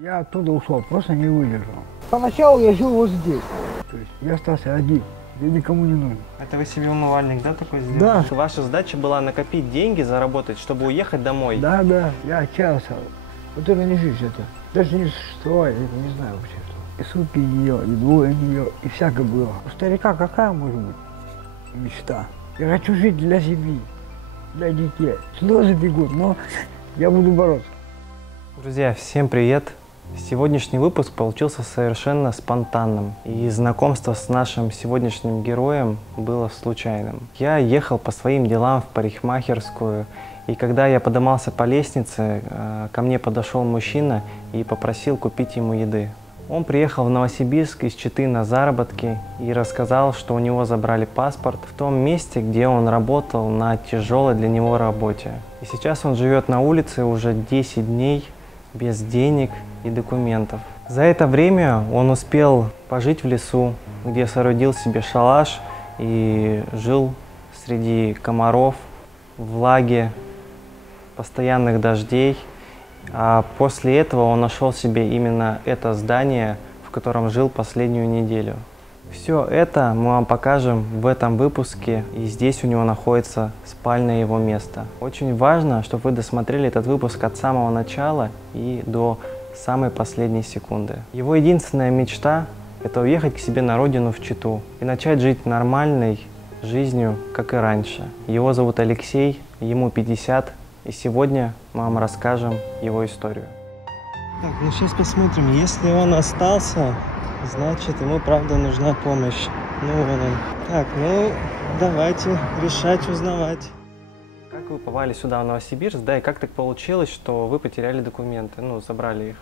Я оттуда ушел, просто не выдержал. Поначалу я жил вот здесь. То есть я остался один, я никому не нужен. Это вы себе умывальник, да, такой сделали? Да. Ваша задача была накопить деньги, заработать, чтобы уехать домой. Да, я отчаялся. Вот это не жизнь это. Даже не существует, я не знаю вообще что. И сутки не ел, и двое не ел, и всякое было. У старика какая может быть мечта? Я хочу жить для семьи, для детей. Слезы бегут, но я буду бороться. Друзья, всем привет! Сегодняшний выпуск получился совершенно спонтанным, и знакомство с нашим сегодняшним героем было случайным. Я ехал по своим делам в парикмахерскую, и когда я поднимался по лестнице, ко мне подошел мужчина и попросил купить ему еды. Он приехал в Новосибирск из Читы на заработки и рассказал, что у него забрали паспорт в том месте, где он работал на тяжелой для него работе. И сейчас он живет на улице уже 10 дней без денег и документов. За это время он успел пожить в лесу, где соорудил себе шалаш и жил среди комаров, влаги, постоянных дождей. А после этого он нашел себе именно это здание, в котором жил последнюю неделю. Все это мы вам покажем в этом выпуске, и здесь у него находится спальное его место. Очень важно, чтобы вы досмотрели этот выпуск от самого начала и до самой последней секунды. Его единственная мечта – это уехать к себе на родину в Читу и начать жить нормальной жизнью, как и раньше. Его зовут Алексей, ему 50, и сегодня мы вам расскажем его историю. Так, ну сейчас посмотрим, если он остался, значит, ему правда нужна помощь. Ну, вон он. Так, ну, давайте решать, узнавать. Как вы попали сюда, в Новосибирск, да, и как так получилось, что вы потеряли документы, ну, забрали их?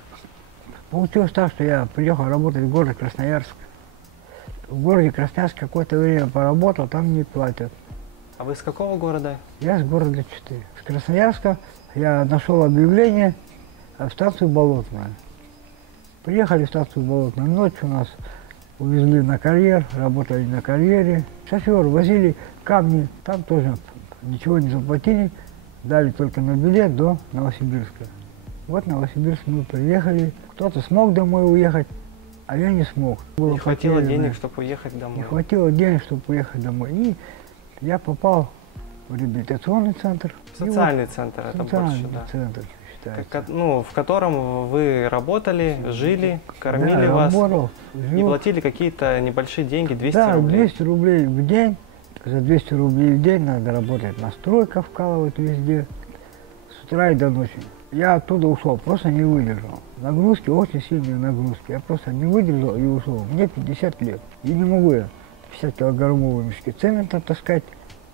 Получилось так, что я приехал работать в город Красноярск. В городе Красноярск какое-то время поработал, там не платят. А вы с какого города? Я с города Читы. С Красноярска я нашел объявление в станцию Болотная. Приехали в станцию Болотную, ночью нас увезли на карьер, работали на карьере. Шофер возили камни, там тоже ничего не заплатили, дали только на билет до Новосибирска. Вот в Новосибирск мы приехали, кто-то смог домой уехать, а я не смог. Не хватило денег, чтобы уехать домой? Не хватило денег, чтобы уехать домой. И я попал в реабилитационный центр. Социальный центр, это больше, да. Центр, считается. Ну, в котором вы работали, жили, кормили Да, вас работал, и жил. платили какие-то небольшие деньги, 200 Да, рублей. 200 рублей в день. За 200 рублей в день надо работать на стройках, вкалывать везде, с утра и до ночи. Я оттуда ушел, просто не выдержал. Нагрузки, очень сильные нагрузки. Я просто не выдержал и ушел. Мне 50 лет. И не могу я 50-килограммовые мешки цемента таскать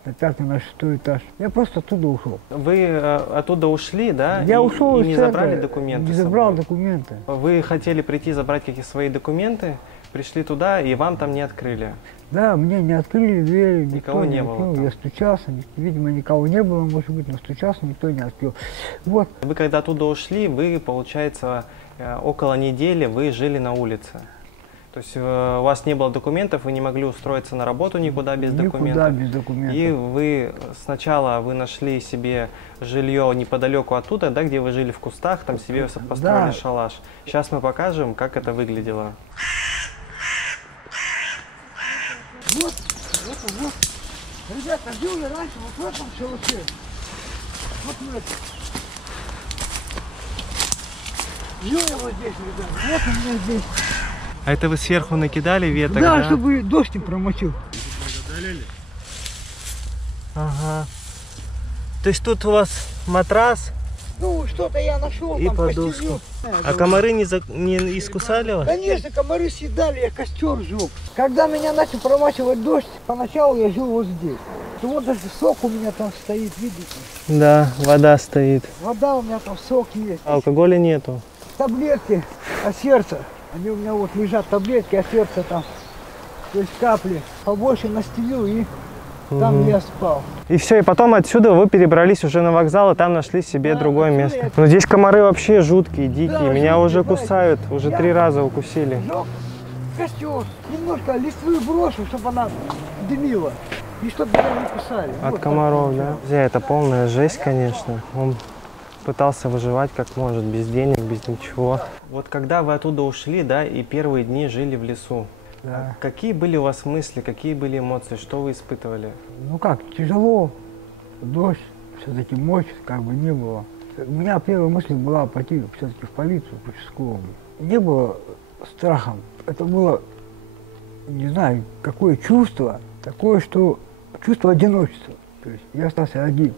на 5-й, на 6-й этаж. Я просто оттуда ушел. Вы оттуда ушли, да? Я ушел и не забрали документы? Не с забрал собой? документы. Вы хотели прийти забрать какие-то свои документы, пришли туда, и вам там не открыли? Да, мне не открыли двери, Никого не было открыл. там. Я стучался, видимо, никого не было, может быть, но стучался, никто не открыл. Вот. Вы когда оттуда ушли, вы, получается, около недели вы жили на улице. То есть у вас не было документов, вы не могли устроиться на работу никуда без Никуда документов. без документов. И вы сначала нашли себе жилье неподалеку оттуда, да, где вы жили в кустах, там себе построили Да. шалаш. Сейчас мы покажем, как это выглядело. Вот. Ребята, жил я раньше вот в этом шалаше. Вот в этом. Жил я вот здесь, ребята. Вот у меня здесь. А это вы сверху накидали веток, Да, чтобы дождь не промочил. Ага. То есть тут у вас матрас Ну, что-то я нашел, и там подушка. постелил. А комары не искусали вас? Конечно, комары съедали, я костер жег. Когда меня начал промачивать дождь, поначалу я жил вот здесь. И вот даже сок у меня там стоит, видите? Да, вода стоит. Вода у меня там, сок есть. А алкоголя нету. Таблетки от сердца. Они у меня вот лежат, таблетки от сердца там. То есть капли. Побольше настелил и там я спал. И все, и потом отсюда вы перебрались уже на вокзал, и там нашли себе Да, другое отсюда место. я- Но здесь комары вообще жуткие, дикие. Да, Меня жуткие, уже знаете. кусают, уже Я- 3 раза укусили. Жег костер. Немножко листвы брошу, чтобы она дымила. И чтобы меня не кусали. От Вот комаров, так. да? Друзья, это полная жесть, конечно. Он пытался выживать как может, без денег, без ничего. Вот когда вы оттуда ушли, да, и первые дни жили в лесу, Да. какие были у вас мысли, какие были эмоции, что вы испытывали? Ну как, тяжело, дождь, все-таки мочь как бы не было. У меня первая мысль была пойти все-таки в полицию, в участковую. Не было страхом, это было, не знаю, какое чувство, такое, что чувство одиночества. То есть я остался один,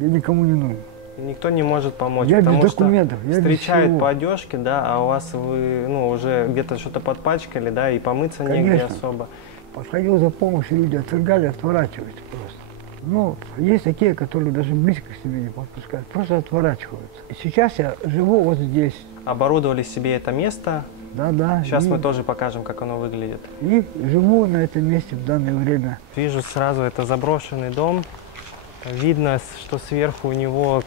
я никому не нужен. Никто не может помочь, Я без потому документов, что я без встречают всего. по одежке, да, а у вас вы, ну, уже где-то что-то подпачкали, да, и помыться негде Конечно. особо. Подходил за помощью, люди отвергали, отворачивались просто. Ну, есть такие, которые даже близко к себе не подпускают, просто отворачиваются. И сейчас я живу вот здесь. Оборудовали себе это место. Да. Сейчас и, мы тоже покажем, как оно выглядит. и живу на этом месте в данное время. Вижу сразу, это заброшенный дом. Видно, что сверху у него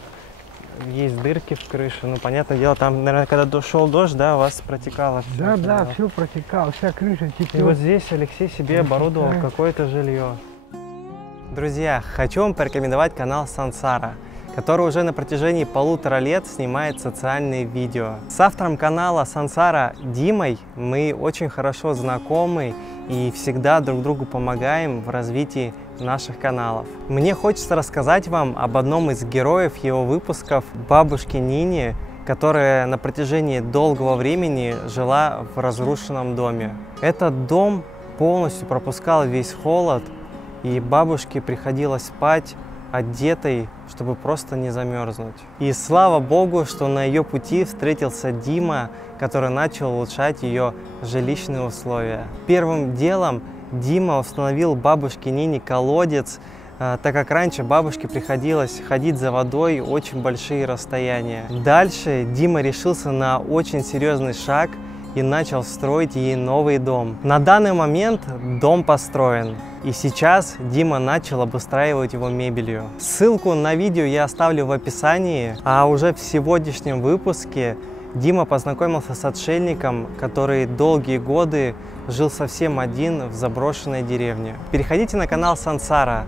есть дырки в крыше. Ну, понятное дело, там, наверное, когда шел дождь, да, у вас протекало все. Да, все протекало, вся крыша И текла. вот здесь Алексей себе оборудовал какое-то жилье. Друзья, хочу вам порекомендовать канал Сансара, который уже на протяжении 1,5 лет снимает социальные видео. С автором канала Сансара Димой мы очень хорошо знакомы и всегда друг другу помогаем в развитии наших каналов. Мне хочется рассказать вам об одном из героев его выпусков, бабушке Нине, которая на протяжении долгого времени жила в разрушенном доме. Этот дом полностью пропускал весь холод, и бабушке приходилось спать одетой, чтобы просто не замерзнуть. И слава Богу, что на ее пути встретился Дима, который начал улучшать ее жилищные условия. Первым делом Дима установил бабушке Нине колодец, так как раньше бабушке приходилось ходить за водой очень большие расстояния. Дальше Дима решился на очень серьезный шаг и начал строить ей новый дом. На данный момент дом построен, и сейчас Дима начал обустраивать его мебелью. Ссылку на видео я оставлю в описании, а уже в сегодняшнем выпуске Дима познакомился с отшельником, который долгие годы жил совсем один в заброшенной деревне. Переходите на канал Сансара,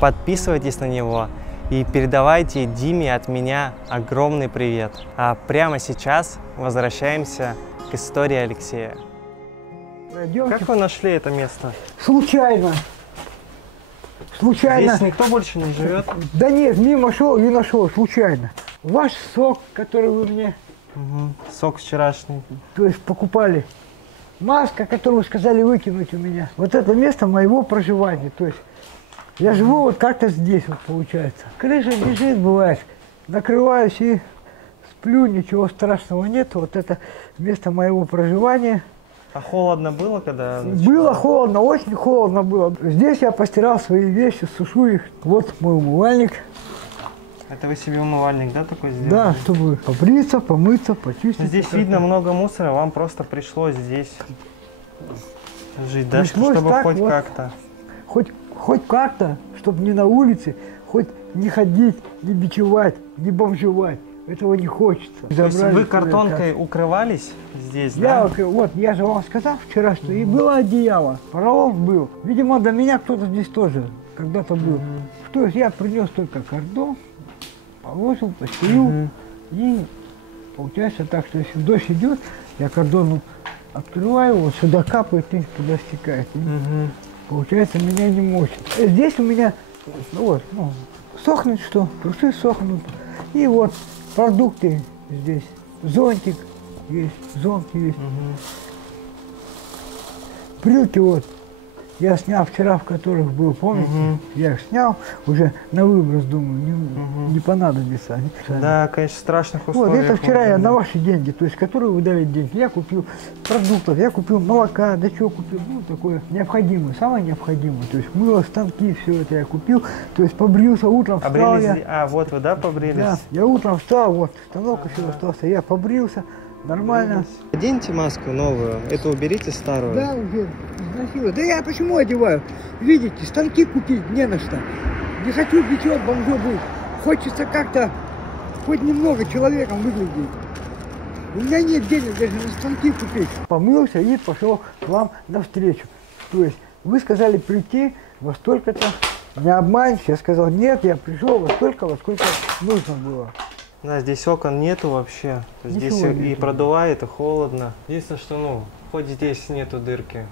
подписывайтесь на него и передавайте Диме от меня огромный привет. А прямо сейчас возвращаемся к истории Алексея. Девочки, Как вы нашли это место? случайно. Случайно. Здесь никто больше не живет? Да нет, мимо шел и нашел, случайно. Ваш сок, который вы мне, Сок вчерашний. то есть, покупали. Маска, которую вы сказали выкинуть у меня. Вот это место моего проживания. То есть я живу вот как-то здесь вот получается. Крыша бежит, бывает. Накрываюсь и сплю, ничего страшного нет. Вот это место моего проживания. А холодно было, когда Было холодно, очень холодно было. Здесь я постирал свои вещи, сушу их. Вот мой умывальник. Это вы себе умывальник, да, такой сделали? Да, чтобы побриться, помыться, почистить. Здесь видно много мусора, вам просто пришлось здесь жить, да, Пришлось чтобы так хоть вот. как-то. Хоть как-то, чтобы не на улице, хоть не ходить, не бичевать, не бомжевать. Этого не хочется. То есть Забрали вы сюда картонкой так. укрывались здесь, Я, да? вот, я же вам сказал вчера, что и было одеяло, поролон был. Видимо, до меня кто-то здесь тоже когда-то был. То есть я принес только кордон, положил, постелил. И получается так, что если дождь идет, я кордоном открываю, вот сюда капает и туда стекает. И получается, меня не мочит. Здесь у меня сохнет что, трусы сохнут. И вот продукты здесь. Зонтик есть, зонт есть. Брюки вот. Я снял вчера, в которых был, помните? Я их снял, уже на выброс, думаю, не понадобится. Да, конечно, страшных Вот, условиях. это вчера я можно. на ваши деньги, то есть, которые вы дали деньги. Я купил продуктов, я купил молока, да что купил, ну, такое необходимое, самое необходимое. То есть, мыло, станки, все это я купил. То есть, побрился, утром встал Побрились? я. А, вот вы, да, побрились? Да, я утром встал, вот, станок еще остался, я побрился, нормально. Оденьте маску новую, эту уберите старую. Да, уже износила. Да я почему одеваю? Видите, станки купить не на что. Не хочу бичевать, бомжом быть. Хочется как-то хоть немного человеком выглядеть. У меня нет денег даже на станки купить. Помылся и пошел к вам навстречу. То есть вы сказали прийти во столько-то, Не обманешь, я сказал, нет, я пришел во сколько нужно было. Да, здесь окон нету вообще. Здесь Ничего и нету. продувает, и холодно. Единственное, что, ну, хоть здесь нету дырки.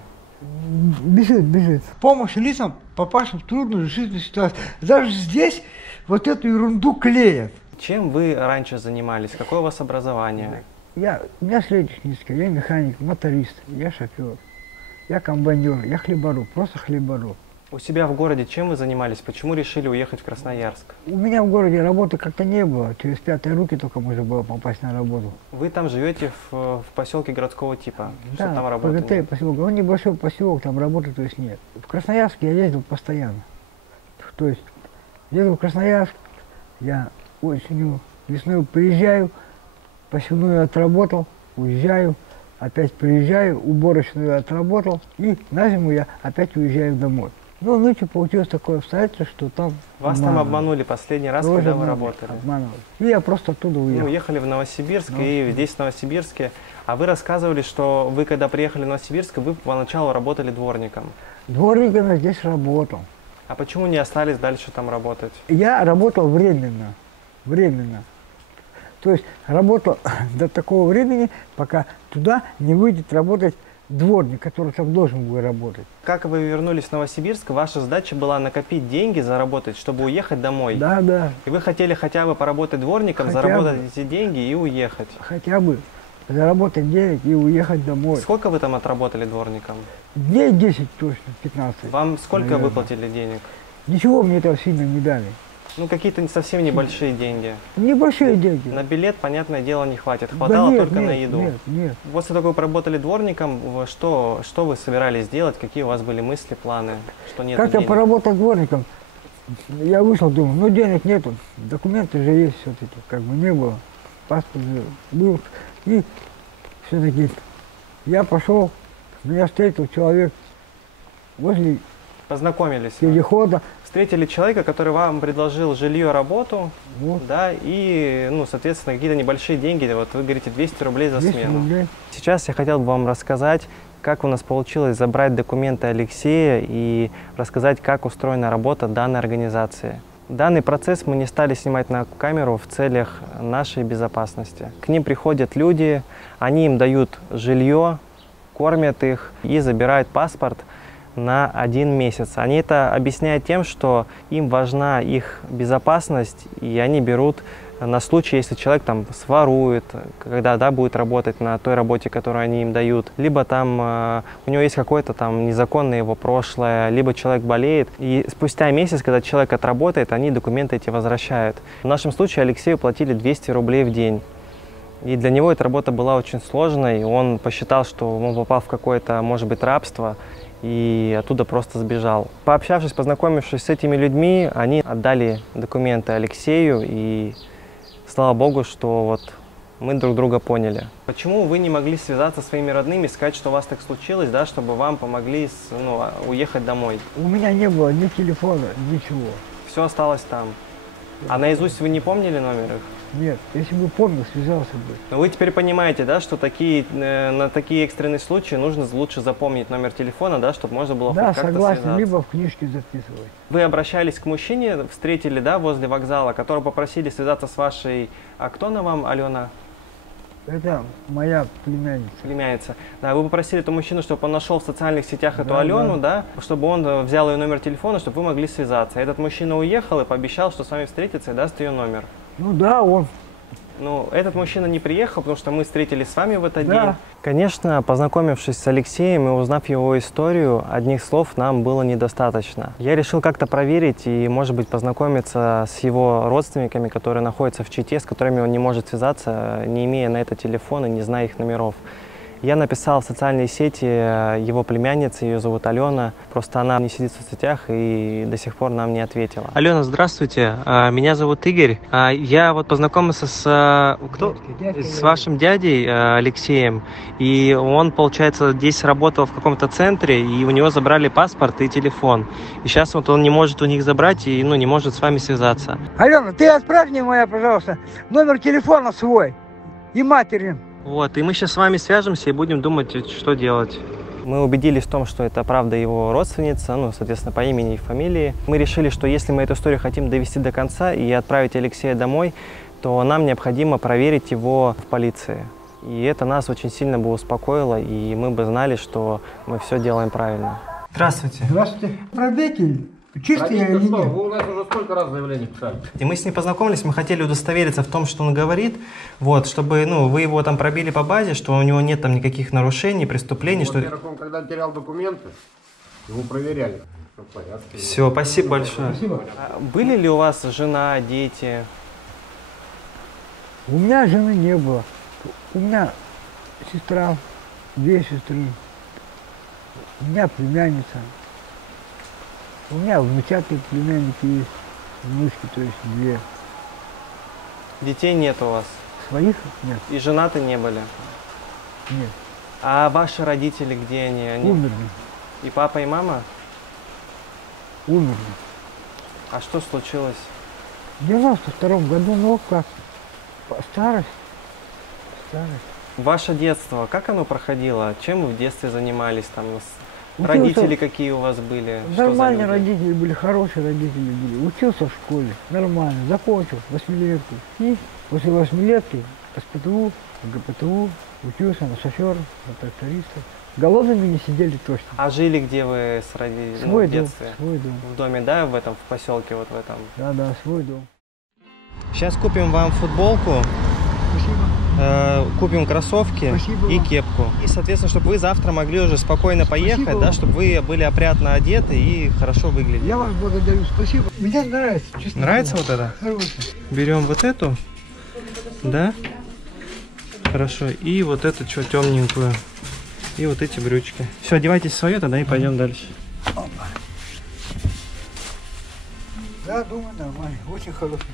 Бежит. Помощь лицам, попавшим в трудную жизненную ситуацию. Даже здесь вот эту ерунду клеят. Чем вы раньше занимались? Какое у вас образование? У меня средняя техническая, я механик, моторист, я шофер, я комбайнер, я хлеборуб, просто хлеборуб. У себя в городе чем вы занимались? Почему решили уехать в Красноярск? У меня в городе работы как-то не было, через пятые руки только можно было попасть на работу. Вы там живете в поселке городского типа? Что Да, там работы ПГТ нет? поселок, он небольшой поселок, там работы то есть нет. В Красноярск я ездил постоянно, то есть еду в Красноярск, я осенью, весной приезжаю, посевную отработал, уезжаю, опять приезжаю, уборочную отработал, и на зиму я опять уезжаю домой. Ну, ночью получилось такое обстоятельство, что там Вас там обманули последний раз, Тоже когда вы работали? обманывали. И я просто оттуда Ну, уехал. уехали в Новосибирск, и здесь, в Новосибирске. А вы рассказывали, что вы, когда приехали в Новосибирск, вы поначалу работали дворником. Дворником я здесь работал. А почему не остались дальше там работать? Я работал временно. То есть работал до такого времени, пока туда не выйдет работать дворник, который там должен был работать. Как вы вернулись в Новосибирск, ваша задача была накопить деньги, заработать, чтобы уехать домой. Да, да, И вы хотели хотя бы поработать дворником, Хотя заработать бы. эти деньги и уехать. хотя бы заработать денег и уехать домой. Сколько вы там отработали дворником? Дней 10 точно, 15. Вам сколько Наверное. выплатили денег? Ничего мне этого сильно не дали. Ну, какие-то совсем небольшие деньги. Небольшие деньги. На билет, понятное дело, не хватит. Да Хватало нет, только нет, на еду. Нет. После того, как вы поработали дворником, что вы собирались делать? Какие у вас были мысли, планы? Что нет Как я денег? поработал дворником, я вышел, думаю, ну денег нету, документы же есть все-таки, как бы не было, паспорт же был. И все-таки я пошел, меня встретил человек возле Познакомились. перехода. Встретили человека, который вам предложил жилье, работу, Вот, да, и, ну, соответственно, какие-то небольшие деньги. Вот вы говорите 200 рублей за 200 смену. рублей. Сейчас я хотел бы вам рассказать, как у нас получилось забрать документы Алексея и рассказать, как устроена работа данной организации. Данный процесс мы не стали снимать на камеру в целях нашей безопасности. К ним приходят люди, они им дают жилье, кормят их и забирают паспорт на 1 месяц. Они это объясняют тем, что им важна их безопасность, и они берут на случай, если человек там сворует, когда будет работать на той работе, которую они им дают, либо там у него есть какое-то там незаконное его прошлое, либо человек болеет, и спустя месяц, когда человек отработает, они документы эти возвращают. В нашем случае Алексею платили 200 рублей в день. И для него эта работа была очень сложной, он посчитал, что он попал в какое-то, может быть, рабство, и оттуда просто сбежал. Пообщавшись, познакомившись с этими людьми, они отдали документы Алексею, и слава богу, что вот мы друг друга поняли. Почему вы не могли связаться со своими родными, сказать, что у вас так случилось, да, чтобы вам помогли уехать домой? У меня не было ни телефона, ничего. Все осталось там. А наизусть вы не помнили номер их? Нет, если бы помнил, связался бы. Но вы теперь понимаете, да, что на такие экстренные случаи нужно лучше запомнить номер телефона, да, чтобы можно было Да, хоть как-то согласен, связаться. либо в книжке записывать. Вы обращались к мужчине, встретили, да, возле вокзала, которого попросили связаться с вашей... А кто она вам, Алена? Это моя племянница. Племянница. Да, вы попросили эту мужчину, чтобы он нашел в социальных сетях эту Да, Алену, да, чтобы он взял ее номер телефона, чтобы вы могли связаться. Этот мужчина уехал и пообещал, что с вами встретится и даст ее номер. Ну да, он. Ну, этот мужчина не приехал, потому что мы встретились с вами в этот Да. день. Конечно, познакомившись с Алексеем и узнав его историю, одних слов нам было недостаточно. Я решил как-то проверить и, может быть, познакомиться с его родственниками, которые находятся в Чите, с которыми он не может связаться, не имея на это телефона, не зная их номеров. Я написал в социальные сети его племяннице, ее зовут Алена, просто она не сидит в соцсетях и до сих пор нам не ответила. Алена, здравствуйте, меня зовут Игорь. Я вот познакомился с вашим дядей Алексеем, и он, получается, здесь работал в каком-то центре, и у него забрали паспорт и телефон. И сейчас вот он не может у них забрать и не может с вами связаться. Алена, ты отправь мне, пожалуйста, номер телефона свой и материн. Вот, и мы сейчас с вами свяжемся и будем думать, что делать. Мы убедились в том, что это правда его родственница, ну, соответственно, по имени и фамилии. Мы решили, что если мы эту историю хотим довести до конца и отправить Алексея домой, то нам необходимо проверить его в полиции. И это нас очень сильно бы успокоило, и мы бы знали, что мы все делаем правильно. Здравствуйте. Здравствуйте. Пробейте, чистые или нет? Вы у нас уже сколько раз заявление писали? И мы с ним познакомились, мы хотели удостовериться в том, что он говорит, вот, чтобы, ну, вы его там пробили по базе, что у него нет там никаких нарушений, преступлений. Ну, во-первых, он когда терял документы, его проверяли. Все в порядке. Все, спасибо большое. Спасибо. А были ли у вас жена, дети? У меня жены не было. У меня сестра, 2 сестры. У меня племянница. У меня внучатые племянники есть. Внучки, то есть 2. Детей нет у вас? Своих нет? И женаты не были? Нет. А ваши родители, где они? Умерли. И папа, и мама? Умерли. А что случилось? В 92-м году, ну как, старость. Ваше детство, как оно проходило? Чем вы в детстве занимались? Там, Учился- родители какие у вас были? Что за Нормальные люди? родители были, хорошие родители были. Учился в школе, нормально, закончил 8-летку. И после 8-летки СПТУ, ГПТУ, учился на шофера, на тракториста. Голодными не сидели точно. А жили где вы с родителями Свой в дом, детстве? свой дом. В доме, да, в этом, в поселке вот в этом? Да, свой дом. Сейчас купим вам футболку, Спасибо. купим кроссовки Спасибо и вам. кепку. И, соответственно, чтобы вы завтра могли уже спокойно поехать, Спасибо да, вам. чтобы вы были опрятно одеты и хорошо выглядели. Я вас благодарю, спасибо. Мне нравится, честно. Нравится говоря. вот это? Хорошая. Берем вот эту, да? Хорошо. И вот эту, что, темненькую. И вот эти брючки. Все, одевайтесь в свое тогда и пойдем дальше. Да, думаю, нормально, очень хороший.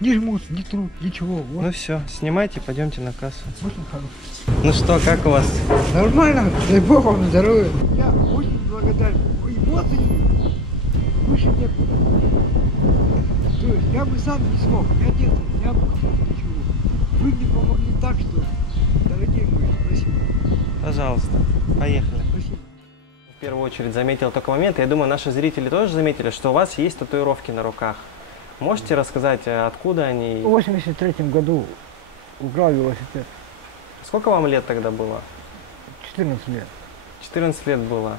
Не жмут, не трут, ничего. Вот, Ну все, снимайте, пойдемте на кассу. очень хороший. Ну что, как у вас? Нормально, дай Бог вам здоровья. Я очень благодарен. Эмоции выше некуда. То есть я бы сам не смог, ни отец, ни отпуск, ничего. Вы мне помогли так, что, дорогие мои, спасибо. Пожалуйста, поехали. Спасибо. В первую очередь заметил такой момент, я думаю, наши зрители тоже заметили, что у вас есть татуировки на руках. Можете рассказать, откуда они? В 83-м году украл велосипед. Сколько вам лет тогда было? 14 лет. 14 лет было.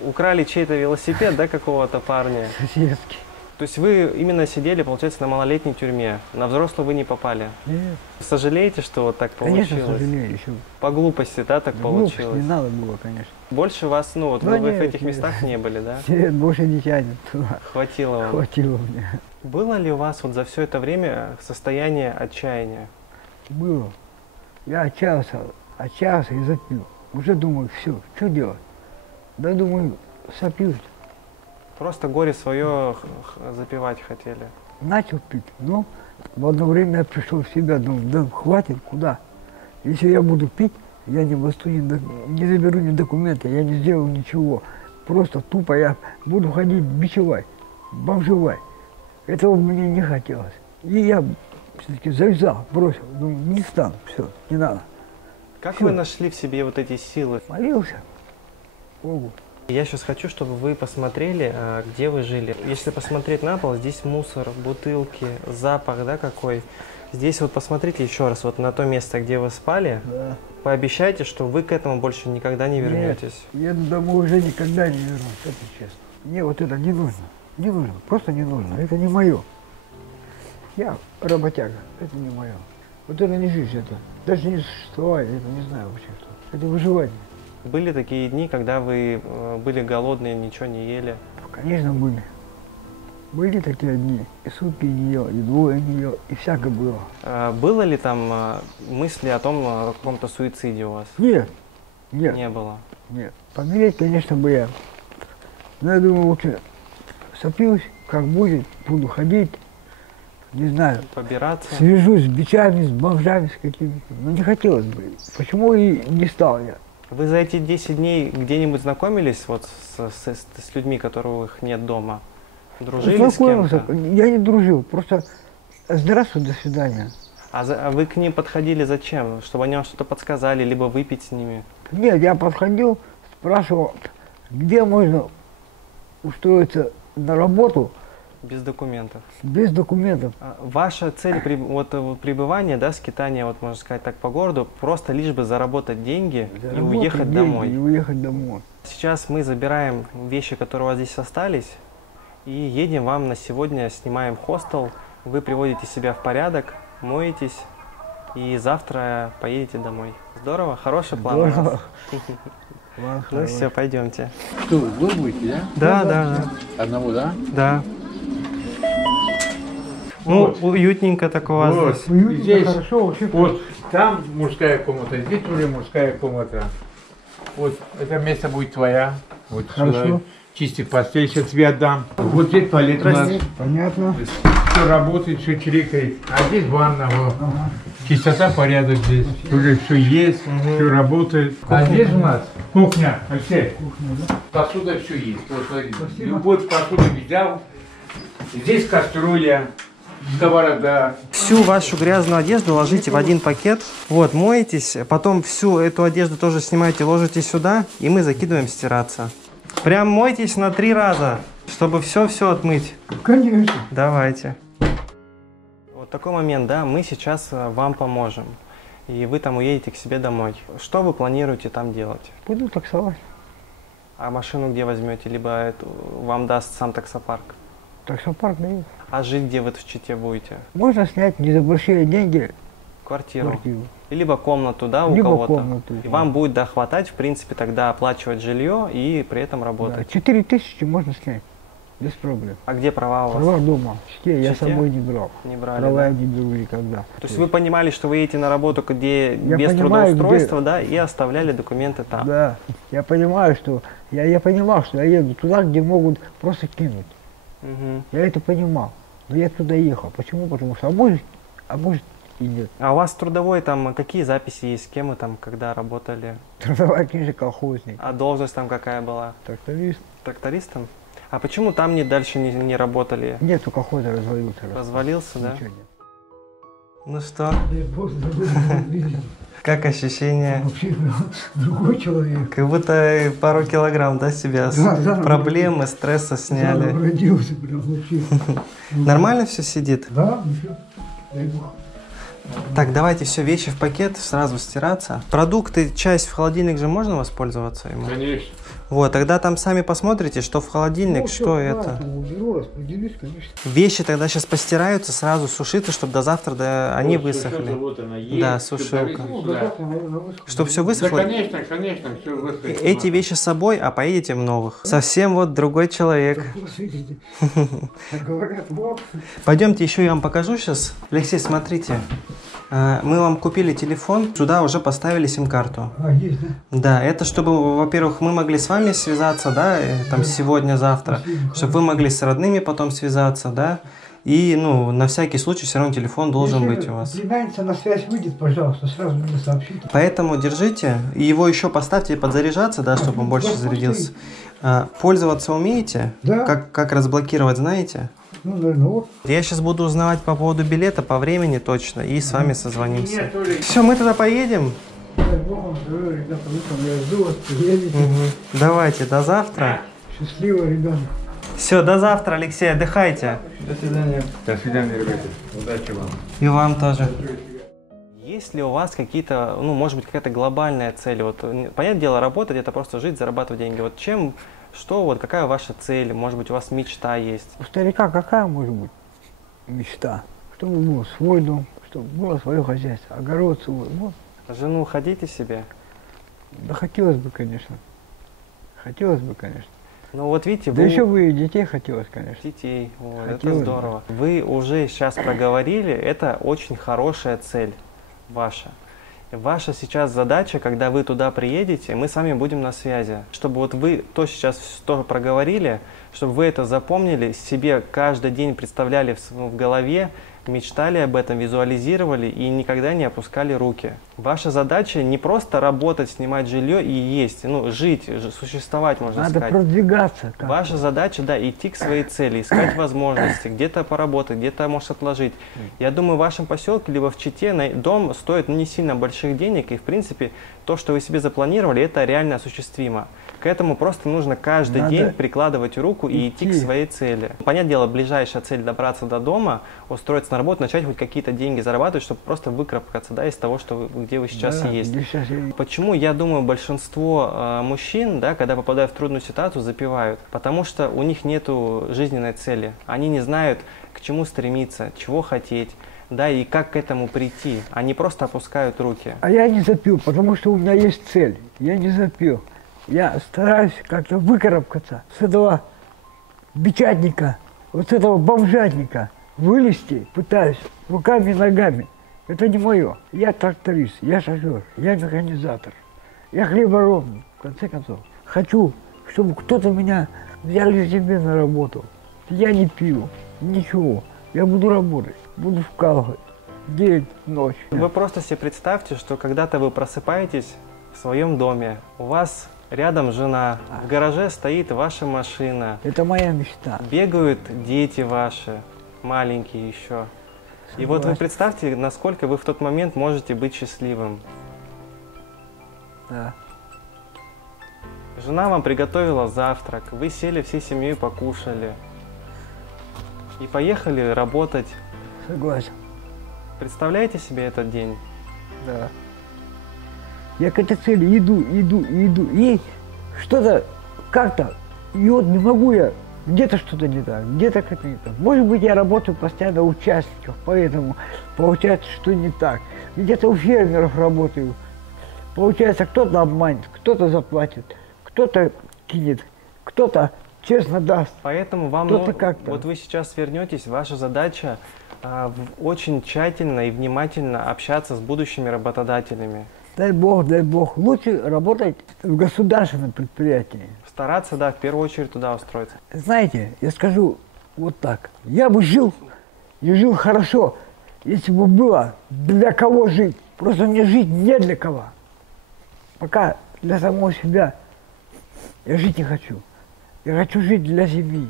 Украли чей-то велосипед, да, какого-то парня? Соседский. То есть вы именно сидели, получается, на малолетней тюрьме. На взрослую вы не попали. Нет, Сожалеете, что вот так конечно, получилось? сожалею, еще. По глупости, да, так Глупость получилось? не надо было, конечно. Больше вас, ну вот Да вы в нет, этих нет. местах не были, да? Нет, больше не тянет туда. Хватило вам. Хватило мне. Было ли у вас вот за все это время состояние отчаяния? Было. Я отчаялся и запил. Уже думаю, все, что делать? Да думаю, сопьюсь. Просто горе свое запивать хотели. Начал пить, но в одно время я пришел в себя, думаю, да хватит, куда? Если я буду пить, я ни басту, не заберу ни документы, я не сделаю ничего. Просто тупо я буду ходить бичевать, бомжевать. Этого мне не хотелось. И я все-таки завязал, бросил, думаю, не стану, все, не надо. Как Всё. вы нашли в себе вот эти силы? Молился Богу. Я сейчас хочу, чтобы вы посмотрели, где вы жили. Если посмотреть на пол, здесь мусор, бутылки, запах, да, какой. Здесь вот посмотрите еще раз вот на то место, где вы спали. Да. Пообещайте, что вы к этому больше никогда не вернетесь. Я домой уже никогда не вернусь, это честно. Мне вот это не нужно. Не нужно, просто не нужно. Это не мое. Я работяга, это не мое. Вот это не жизнь, это даже не существовает, это не знаю вообще что. Это выживание. Были такие дни, когда вы были голодные, ничего не ели? Конечно, были. Были такие дни. И сутки не ел, и двое не ел, и всякое было. Было ли там мысли о том, о каком-то суициде у вас? Нет, нет, Не было. нет. Помереть, конечно, бы я. Но я думаю, лучше сопьюсь, как будет, буду ходить, не знаю, Побираться? свяжусь с бичами, с бомжами, с какими-то. Но не хотелось бы. Почему и не стал я? Вы за эти 10 дней где-нибудь знакомились вот с людьми, которых нет дома? Дружили с Знакомился. кем-то? Я не дружил, просто здравствуй, до свидания. А вы к ним подходили зачем? Чтобы они вам что-то подсказали, либо выпить с ними? Нет, я подходил, спрашивал, где можно устроиться на работу Без документов. без документов. Ваша цель пребывания, да, скитания, вот можно сказать так, по городу, просто лишь бы заработать деньги и Заработать уехать деньги домой. И уехать домой. Сейчас мы забираем вещи, которые у вас здесь остались, и едем вам на сегодня, снимаем хостел. Вы приводите себя в порядок, моетесь, и завтра поедете домой. Здорово? Хороший план у Здорово. вас? Ладно, Ну хорошо. все, пойдемте. Что, вы будете, Да, да, Одного, да? да. Ну, уютненько так у вас Вот. здесь. Уютно, Здесь хорошо, вообще. Вот там мужская комната, здесь уже мужская комната. Вот это место будет твоя. Вот Хорошо. сюда. Чистить постель, сейчас тебе отдам. Вот здесь туалет у нас. Понятно. Все работает, все чирикает. А здесь ванна. Вот. Чистота, порядок здесь. Уже все есть, все работает. А здесь у нас кухня. Алексей, посуда все есть. Вот, смотри. Любой посуду взял. Здесь кастрюля, сковорода. Всю вашу грязную одежду ложите в один пакет. Вот, моетесь, потом всю эту одежду тоже снимаете, ложите сюда, и мы закидываем стираться. Прям мойтесь на 3 раза, чтобы все отмыть. Конечно. Давайте. Вот такой момент, да, мы сейчас вам поможем. И вы там уедете к себе домой. Что вы планируете там делать? Буду таксовать. А машину где возьмете? Либо вам даст сам таксопарк? Таксопарк дают. А жить где вы в Чите будете? Можно снять не за большие деньги Квартиру? квартиру. Либо комнату, да, у Либо кого-то. комнату. И вам будет хватать, в принципе, тогда оплачивать жилье и при этом Да, работать. 4000 можно снять. Без проблем. А где права у вас? Права дома. В Чите я с Чите? собой не брал. Не брали, Права да? я не беру никогда. То есть вы понимали, что вы едете на работу, где Я без понимаю, трудоустройства, да, и оставляли документы там. Да. Я понимаю, что я понимал, что я еду туда, где могут просто кинуть. Мгм. Я это понимал. Но я туда ехал. Почему? Потому что а может и нет. А у вас трудовой там какие записи есть, с кем вы там когда работали? Трудовая книжка колхозник. А должность там какая была? Тракторист. Трактористом? А почему там дальше не работали? Нету колхоза, развалился. Развалился, да? Ничего нет. Ну что, как ощущения? Вообще другой человек. Как будто пару килограмм, да, себя Да, проблемы, стресса сняли. Родился прям вообще. Нормально все сидит? Да, ничего. Дай бог. Так, давайте все вещи в пакет, сразу стираться. Продукты, часть в холодильник же можно воспользоваться ему? Конечно. Вот, тогда там сами посмотрите, что в холодильник, Ну, что всё, это. аккуратно уберу, распределюсь, конечно. Вещи тогда сейчас постираются, сразу сушиться, чтобы до завтра они Вот, сушилка, высохли. вот она есть. Да, Всё сушилка. повесить Ну, сюда. да завтра, наверное, высохнет. Чтобы все Да, высохло. конечно, все высохнет. Эти вещи с собой, а поедете в новых. Совсем вот другой человек. Смотрите. Как говорят, вот. Пойдемте, еще я вам покажу сейчас. Алексей, смотрите. Мы вам купили телефон, сюда уже поставили сим-карту. Есть, да? Да, это чтобы, во-первых, мы могли с вами связаться, да, там сегодня-завтра, чтобы вы могли с родными потом связаться, да, и, ну, на всякий случай все равно телефон должен быть у вас. Племянница на связь выйдет, пожалуйста, сразу мне сообщите. Поэтому держите, и его еще поставьте подзаряжаться, да, чтобы он больше зарядился. Пользоваться умеете? Да. Как разблокировать, знаете? Ну, наверное, вот. Я сейчас буду узнавать по поводу билета, по времени точно, и с вами созвонимся. Нет, Оля, Все, мы тогда поедем. Дай бог вам здоровья, ребята, вы там, я жду вас, приедете. Давайте, до завтра. Счастливо, ребята. Все, до завтра, Алексей, отдыхайте. До свидания. До свидания, ребята. Удачи вам. И вам тоже. Есть ли у вас какие-то, ну, может быть, какая-то глобальная цель? Вот, понятное дело, работать — это просто жить, зарабатывать деньги. Вот какая ваша цель? Может быть, у вас мечта есть? У старика какая может быть мечта? Чтобы был свой дом, чтобы было свое хозяйство, огород свой. Вот. Жену хотите себе? Да хотелось бы, конечно. Хотелось бы, конечно. Ну вот видите, Да вы... еще бы и детей хотелось, конечно. Детей, вот, это Хотелось бы. здорово. Вы уже сейчас проговорили, это очень хорошая цель ваша. Ваша сейчас задача, когда вы туда приедете, мы с вами будем на связи. Чтобы вот вы сейчас тоже проговорили, чтобы вы это запомнили, себе каждый день представляли в голове, мечтали об этом, визуализировали и никогда не опускали руки. Ваша задача не просто работать, снимать жилье и есть, ну, жить, существовать, можно Надо сказать. продвигаться. как-то. Ваша задача, да, идти к своей цели, искать возможности, где-то поработать, где-то, может, отложить. Я думаю, в вашем поселке, либо в Чите, дом стоит, ну, не сильно больших денег, и, в принципе, то, что вы себе запланировали, это реально осуществимо. К этому просто нужно каждый Надо день прикладывать руку и идти к идти. своей цели. Понятное дело, ближайшая цель добраться до дома, устроиться на работу, начать хоть какие-то деньги зарабатывать, чтобы просто выкарабкаться, да, из того, что где вы сейчас Да, есть. где сейчас я- Почему, я думаю, большинство мужчин, да, когда попадают в трудную ситуацию, запивают? Потому что у них нет жизненной цели. Они не знают, к чему стремиться, чего хотеть, да, и как к этому прийти. Они просто опускают руки. А я не запил, потому что у меня есть цель. Я не запил. Я стараюсь как-то выкарабкаться с этого бичатника, вот с этого бомжатника, вылезти пытаюсь руками и ногами. Это не мое. Я тракторист, я шофер, я механизатор, я хлеборобник, в конце концов. Хочу, чтобы кто-то меня взяли себе на работу. Я не пью, ничего. Я буду работать, буду вкалывать. День, ночь. Вы просто себе представьте, что когда-то вы просыпаетесь в своем доме, у вас рядом жена, в гараже стоит ваша машина, Это моя мечта. бегают дети ваши, маленькие еще. И вот вы Согласен. представьте, насколько вы в тот момент можете быть счастливым. Да. Жена вам приготовила завтрак, вы сели всей семьей, покушали и поехали работать. Согласен. Представляете себе этот день? Да. Я к этой цели иду. И что-то как-то, и вот не могу я, где-то что-то не так, где-то как-то не так. Может быть, я работаю постоянно у участников, поэтому получается, что не так. Где-то у фермеров работаю. Получается, кто-то обманет, кто-то заплатит, кто-то кинет, кто-то честно даст. Поэтому вам, Кто-то как-то. вот вы сейчас вернетесь, ваша задача очень тщательно и внимательно общаться с будущими работодателями. Дай Бог, лучше работать в государственном предприятии. Стараться, да, в первую очередь туда устроиться. Знаете, я скажу вот так. Я бы жил, и жил хорошо, если бы было для кого жить. Просто мне жить не для кого. Пока для самого себя я жить не хочу. Я хочу жить для семьи,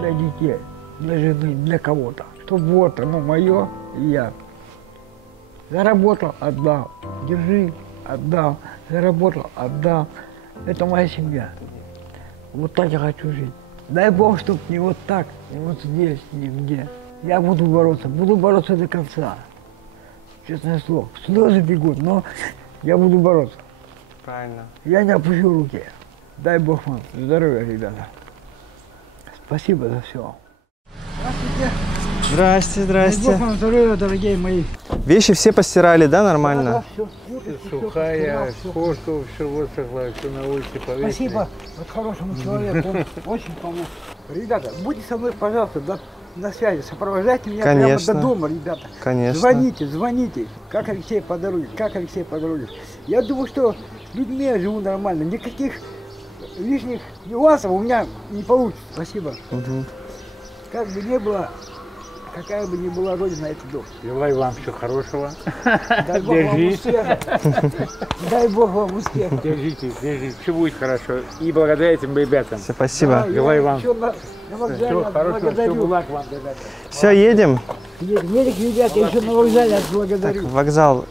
для детей, для жены, для кого-то. Чтобы вот оно мое, и я. Заработал, отдал. Держи, отдал. Заработал, отдал. Это моя семья. Вот так я хочу жить. Дай Бог, чтобы не вот так, не вот здесь, нигде. Я буду бороться до конца. Честное слово. Слезы бегут, но я буду бороться. Правильно. Я не опущу руки. Дай Бог вам здоровья, ребята. Спасибо за все. Здрасте, Дай Бог вам здоровья, дорогие мои. Вещи все постирали, да, нормально? Сухая, кошку все высохла, все на улице повесили. Спасибо вот хорошему человеку, он очень помог. Ребята, будьте со мной, пожалуйста, на связи, сопровождайте меня Конечно. прямо до дома, ребята. Конечно. Звоните, как Алексей Подорожник. Я думаю, что с людьми я живу нормально, никаких лишних нюансов у меня не получится. Спасибо. Мгм. Как бы ни было, какая бы ни была родина, это дом. Желаю вам всего хорошего. Дай Бог вам Держись. успеха. Дай Бог вам успеха. Держитесь, все будет хорошо. И благодаря этим ребятам. Все, спасибо. Да, Желаю я вам еще на вокзале Всего хорошего, все благодарю. благ вам, ребята. Все, едем? Медик, ребята, еще на вокзале благодарю. Вокзал,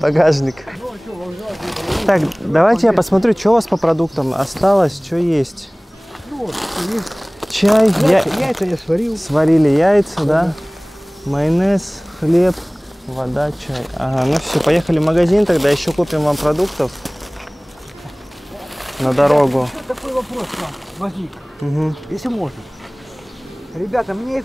багажник. Так, давайте я посмотрю, что у вас по продуктам осталось, что есть. Ну, вот, есть. Чай, Яйца я сварил. сварили яйца, да, майонез, хлеб, вода, чай. Ага, ну все, поехали в магазин, тогда еще купим вам продуктов на дорогу. Еще такой вопрос к вам возник, Угу, если можно. Ребята, мне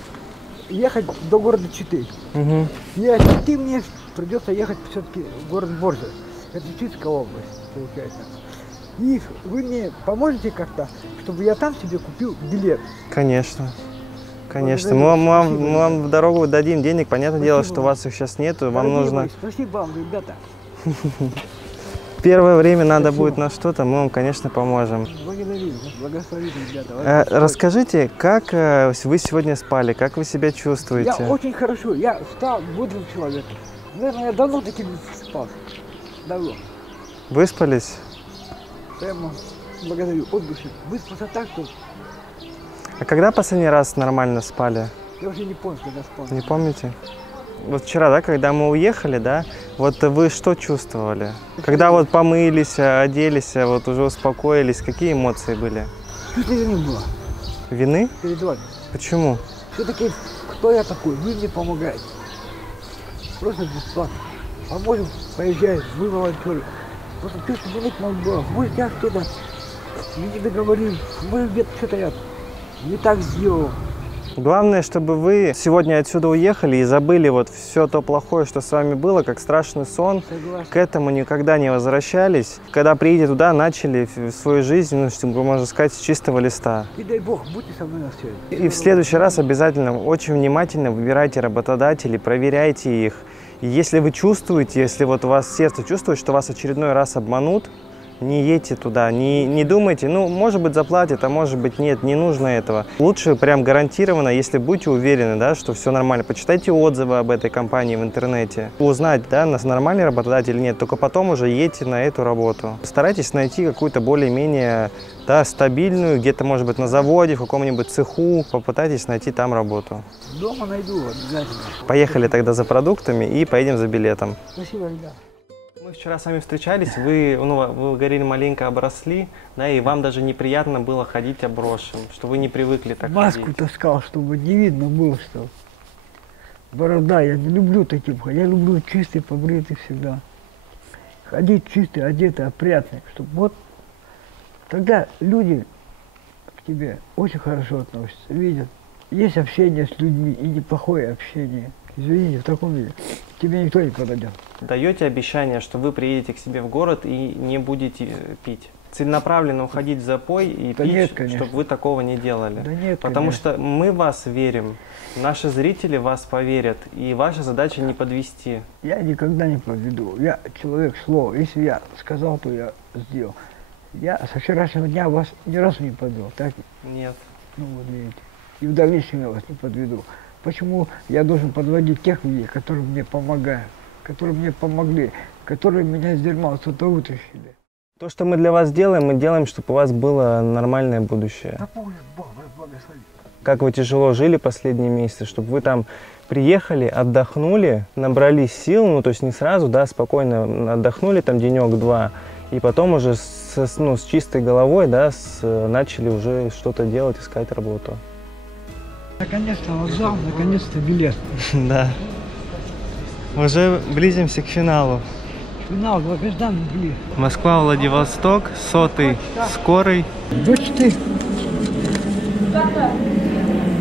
ехать до города Читы. угу. И от Читы мне придется ехать все-таки в город Борза. Это Читская область, получается. И вы мне поможете как-то, чтобы я там себе купил билет? Конечно. Конечно, Благодарю. мы Спасибо, вам в дорогу дадим денег, понятное дело, Спасибо что у вам. вас их сейчас нету, вам Дорогие нужно мои, спасибо вам, ребята. первое время надо будет на что-то, мы вам, конечно, поможем. Благодарю, благословите, ребята. Расскажите, как вы сегодня спали, как вы себя чувствуете? Я очень хорошо, я встал бодрым человеком. Наверное, я давно таким спал. Давно. Выспались? Прямо благодарю, от души. Выспался так, что А когда последний раз нормально спали? я уже не помню, когда спал. Не помните? Вот вчера, да, когда мы уехали, да, вот вы что чувствовали? Когда вот помылись, оделись, вот уже успокоились, какие эмоции были? Чувство вины было Вины? перед вами. Почему? Все-таки, кто я такой? Вы мне помогаете. Просто бесплатно. Поможем, поезжаем, вы волонтеры. Просто чувство вины к нам было. Может, я что-то не договорил, может, где-то что-то я не так сделал. Главное, чтобы вы сегодня отсюда уехали и забыли вот все то плохое, что с вами было, как страшный сон. Согласен. К этому никогда не возвращались. Когда приедете туда, начали свою жизнь, ну, что можно сказать, с чистого листа. И дай Бог, будьте со мной на все. И в следующий раз обязательно очень внимательно выбирайте работодателей, проверяйте их. И если вы чувствуете, если вот у вас сердце чувствует, что вас очередной раз обманут, не едьте туда, не думайте, ну, может быть, заплатят, а может быть, нет, не нужно этого. Лучше прям гарантированно, если будете уверены, да, что все нормально, почитайте отзывы об этой компании в интернете, узнать, да, нас нормальный работодатель или нет, только потом уже едьте на эту работу. Старайтесь найти какую-то более-менее, да, стабильную, где-то, может быть, на заводе, в каком-нибудь цеху, попытайтесь найти там работу. Дома найду обязательно. Поехали тогда за продуктами и поедем за билетом. Спасибо, ребята. Мы вчера с вами встречались, вы говорили, маленько обросли, да, и вам даже неприятно было ходить обросшим, что вы не привыкли так Маску ходить. таскал, чтобы не видно было, что борода. Я не люблю таким ходить. Я люблю чистый, побритый всегда. Ходить чистый, одетый, опрятный. Чтобы вот тогда люди к тебе очень хорошо относятся, видят. Есть общение с людьми и неплохое общение. Извините, в таком виде тебе никто не подойдет. Даете обещание, что вы приедете к себе в город и не будете пить? Целенаправленно уходить в запой и Да пить, нет, конечно. чтобы вы такого не делали. Да нет, Потому конечно. что мы в вас верим, наши зрители в вас поверят, и ваша задача не подвести. Я никогда не подведу. Я человек слова. Если я сказал, то я сделал. Я со вчерашнего дня вас ни разу не подвел, так? Нет. Ну вот видите. И в дальнейшем я вас не подведу. Почему я должен подводить тех людей, которые мне помогают, которые мне помогли, которые меня из дерьма отсюда вытащили? То, что мы для вас делаем, мы делаем, чтобы у вас было нормальное будущее. Да Бог вас благословит. Как вы тяжело жили последние месяцы, чтобы вы там приехали, отдохнули, набрались сил, ну то есть не сразу, да, спокойно отдохнули там денек-два, и потом уже с чистой головой, да, начали уже что-то делать, искать работу. Наконец-то вокзал, наконец-то билет. Да. Уже близимся к финалу. Финал, долгожданный билет. Москва-Владивосток, 100-й скорый. 24.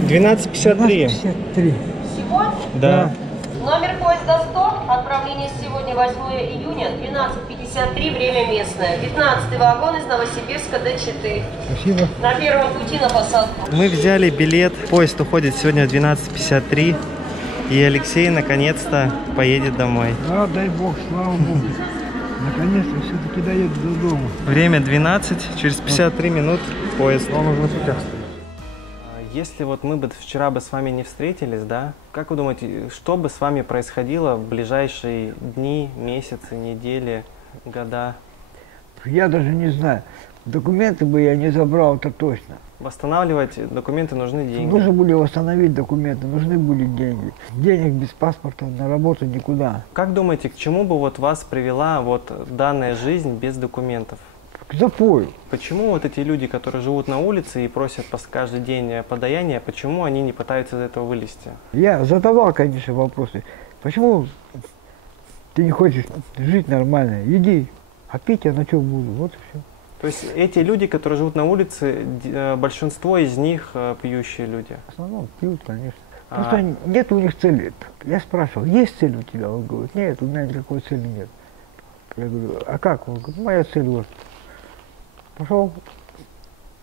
12:53. 53. Всего? Да. Номер поезда 100, отправление сегодня 8 июня, 12:53, время местное. 15 вагон из Новосибирска до Читы. Спасибо. На первом пути на посадку. Мы взяли билет, поезд уходит сегодня в 12:53, и Алексей наконец-то поедет домой. Да, дай Бог, слава Богу. Наконец-то все-таки доеду до дома. Время 12, через 53 минут поезд. Если вот мы бы вчера бы с вами не встретились, да, как вы думаете, что бы с вами происходило в ближайшие дни, месяцы, недели, года? Я даже не знаю. Документы бы я не забрал, это точно. Восстанавливать документы нужны деньги. Нужно были восстановить документы, нужны были деньги. Денег без паспорта на работу никуда. Как думаете, к чему бы вот вас привела вот данная жизнь без документов? К запою. Почему вот эти люди, которые живут на улице и просят каждый день подаяния, почему они не пытаются из этого вылезти? Я задавал, конечно, вопросы. Почему ты не хочешь жить нормально? Иди, а пить я на чем буду? Вот и все. То есть эти люди, которые живут на улице, большинство из них пьющие люди? В основном пьют, конечно. Просто нет у них цели. Я спрашивал, есть цель у тебя? Он говорит, нет, у меня никакой цели нет. Я говорю, а как? Он говорит, моя цель вот. Пошел,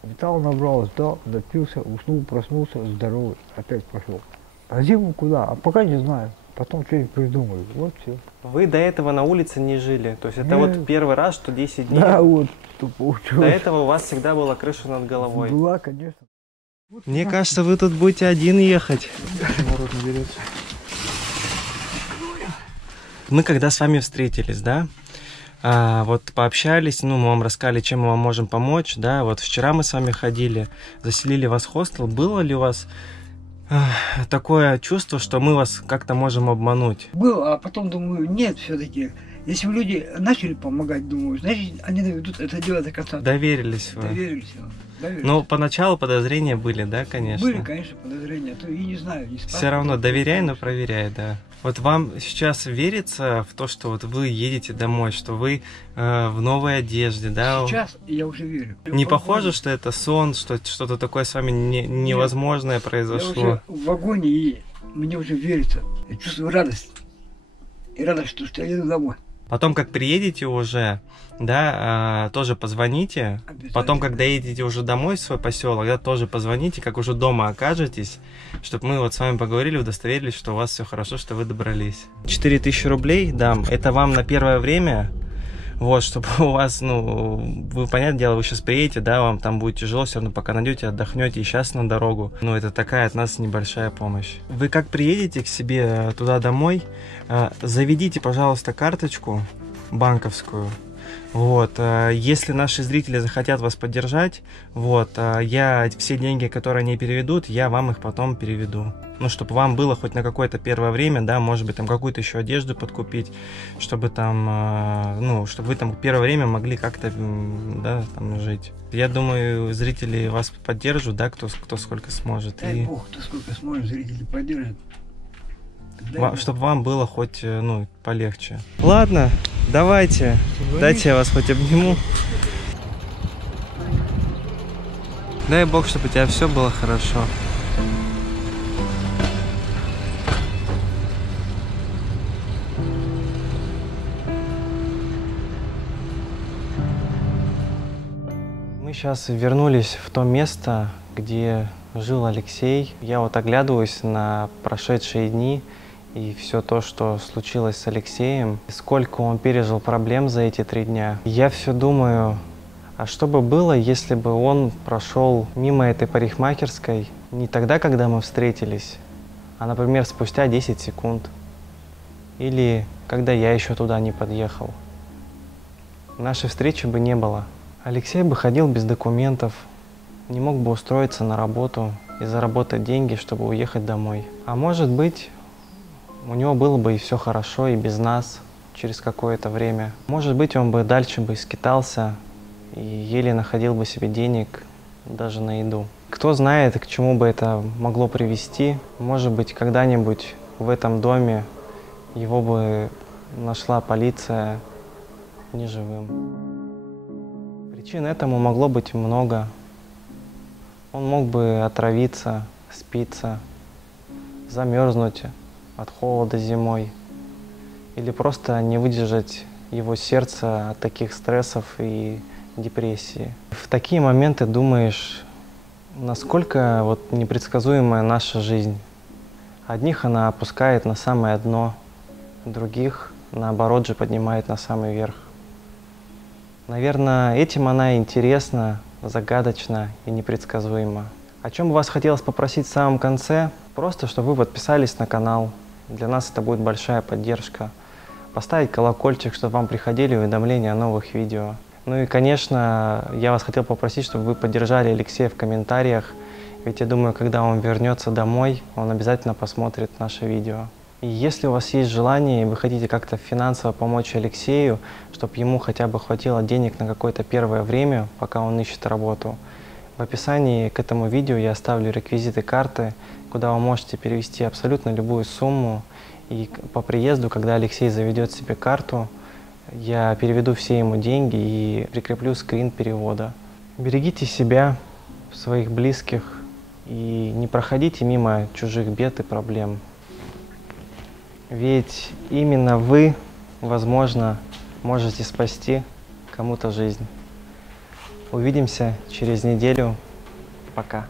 металл набрал, сдал, допился, уснул, проснулся, здоровый, опять пошел. А зиму куда? А пока не знаю. Потом что-нибудь придумаю. Вот все. Вы до этого на улице не жили? То есть это Нет. вот первый раз, что 10 дней? Да, вот, что До получилось. этого у вас всегда была крыша над головой? Была, конечно. Мне кажется, вы тут будете один ехать. Мы когда с вами встретились, да, вот пообщались, ну, мы вам рассказали, чем мы вам можем помочь, да, вот вчера мы с вами ходили, заселили вас в хостел. Было ли у вас такое чувство, что мы вас как-то можем обмануть? Было, а потом думаю, нет, все-таки. Если бы люди начали помогать, думаю, значит, они доведут это дело до конца. Доверились вы? Доверились. Доверились. Ну, поначалу подозрения были, да, конечно? Были, конечно, подозрения, а то и не знаю. Не Все равно доверяй, но проверяй, да. Вот вам сейчас верится в то, что вот вы едете домой, что вы в новой одежде, да? Сейчас я уже верю. Не похоже, что это сон, что что-то такое с вами невозможное Я произошло? уже в вагоне, и мне уже верится. Я чувствую радость. И радость, что я еду домой. Потом, как приедете уже, да, тоже позвоните. Обязательно. Потом, когда едете уже домой в свой поселок, да, тоже позвоните, как уже дома окажетесь, чтобы мы вот с вами поговорили, удостоверились, что у вас все хорошо, что вы добрались. 4000 рублей дам, это вам на первое время, вот, чтобы у вас, ну, вы, понятное дело, вы сейчас приедете, да, вам там будет тяжело, все равно пока найдете, отдохнете и сейчас на дорогу. Ну, это такая от нас небольшая помощь. Вы как приедете к себе туда домой, заведите, пожалуйста, карточку банковскую. Вот, если наши зрители захотят вас поддержать, вот, я все деньги, которые они переведут, я вам их потом переведу. Ну, чтобы вам было хоть на какое-то первое время, да, может быть, там какую-то еще одежду подкупить, чтобы там, ну, чтобы вы там первое время могли как-то, да, там жить. Я думаю, зрители вас поддержат, да, кто сколько сможет. Дай Бог, кто сколько сможет, зрители поддержат. Чтобы вам было хоть, ну, полегче. Ладно, давайте, дайте я вас хоть обниму. Дай Бог, чтобы у тебя все было хорошо. Мы сейчас вернулись в то место, где жил Алексей. Я вот оглядываюсь на прошедшие дни и все то, что случилось с Алексеем, сколько он пережил проблем за эти 3 дня. Я все думаю, а что бы было, если бы он прошел мимо этой парикмахерской не тогда, когда мы встретились, а, например, спустя 10 секунд. Или когда я еще туда не подъехал. Нашей встречи бы не было. Алексей бы ходил без документов, не мог бы устроиться на работу и заработать деньги, чтобы уехать домой. А может быть, у него было бы и все хорошо, и без нас через какое-то время. Может быть, он бы дальше бы скитался и еле находил бы себе денег даже на еду. Кто знает, к чему бы это могло привести. Может быть, когда-нибудь в этом доме его бы нашла полиция неживым. Причин этому могло быть много. Он мог бы отравиться, спиться, замерзнуть от холода зимой или просто не выдержать его сердце от таких стрессов и депрессии. В такие моменты думаешь, насколько вот непредсказуемая наша жизнь. Одних она опускает на самое дно, других, наоборот же, поднимает на самый верх. Наверное, этим она интересна, загадочна и непредсказуема. О чем бы вас хотелось попросить в самом конце? Просто, чтобы вы подписались на канал. Для нас это будет большая поддержка. Поставить колокольчик, чтобы вам приходили уведомления о новых видео. Ну и, конечно, я вас хотел попросить, чтобы вы поддержали Алексея в комментариях. Ведь я думаю, когда он вернется домой, он обязательно посмотрит наше видео. И если у вас есть желание, и вы хотите как-то финансово помочь Алексею, чтобы ему хотя бы хватило денег на какое-то первое время, пока он ищет работу, в описании к этому видео я оставлю реквизиты карты, куда вы можете перевести абсолютно любую сумму. И по приезду, когда Алексей заведет себе карту, я переведу все ему деньги и прикреплю скрин перевода. Берегите себя, своих близких и не проходите мимо чужих бед и проблем. Ведь именно вы, возможно, можете спасти кому-то жизнь. Увидимся через неделю. Пока.